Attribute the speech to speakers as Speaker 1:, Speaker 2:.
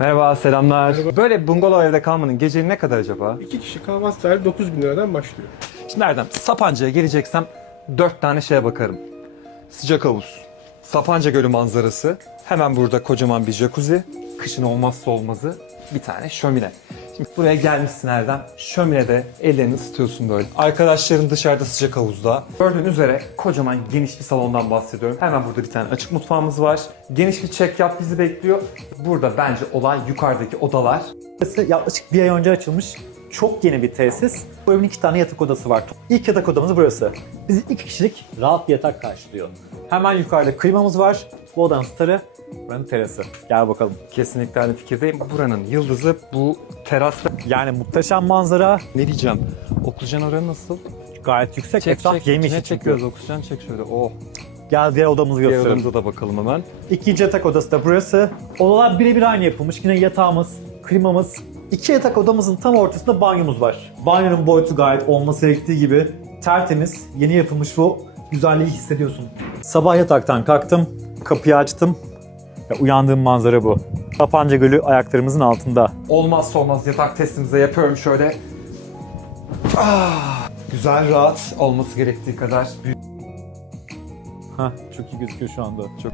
Speaker 1: Merhaba, selamlar. Böyle bungalov evde kalmanın geceliği ne kadar acaba?
Speaker 2: İki kişi kalmaz tarih 9 bin liradan başlıyor.
Speaker 1: Şimdi Erdem, Sapanca'ya geleceksem dört tane şeye bakarım. Sıcak havuz, Sapanca Gölü manzarası, hemen burada kocaman bir jacuzzi, kışın olmazsa olmazı bir tane şömine. Buraya gelmişsin Erdem, şöminede ellerini ısıtıyorsun böyle. Arkadaşların dışarıda sıcak havuzda. Gördüğün üzere kocaman geniş bir salondan bahsediyorum. Hemen burada bir tane açık mutfağımız var. Geniş bir check-up bizi bekliyor. Burada bence olay yukarıdaki odalar.
Speaker 3: Burası yaklaşık bir ay önce açılmış. Çok yeni bir tesis. Bu evin iki tane yatak odası var. İlk yatak odamız burası. Bizi iki kişilik rahat bir yatak karşılıyor. Hemen yukarıda klimamız var. Bu odanın starı, buranın terası. Gel bakalım.
Speaker 1: Kesinlikle aynı fikirdeyim. Buranın yıldızı bu terasta.
Speaker 3: Yani muhteşem manzara,
Speaker 1: Ne diyeceğim? Oksijen oranı nasıl?
Speaker 3: gayet yüksek.
Speaker 1: Çek
Speaker 3: Etraf
Speaker 1: çek.
Speaker 3: yemyeşil
Speaker 1: Ne çekiyoruz? Oksijen çek şöyle. Oh.
Speaker 3: Gel diğer odamızı
Speaker 1: Diğer
Speaker 3: gösterelim.
Speaker 1: odamıza da bakalım hemen.
Speaker 3: İkinci yatak odası da burası. Odalar birebir aynı yapılmış. Yine yatağımız, klimamız. İki yatak odamızın tam ortasında banyomuz var. Banyonun boyutu gayet olması gerektiği gibi tertemiz, yeni yapılmış bu güzelliği hissediyorsun. Sabah yataktan kalktım, kapıyı açtım ve uyandığım manzara bu. Sapanca Gölü ayaklarımızın altında.
Speaker 1: Olmazsa olmaz yatak testimizi de yapıyorum şöyle. Ah, güzel rahat olması gerektiği kadar büyük.
Speaker 3: Hah, çok iyi gözüküyor şu anda.
Speaker 1: Çok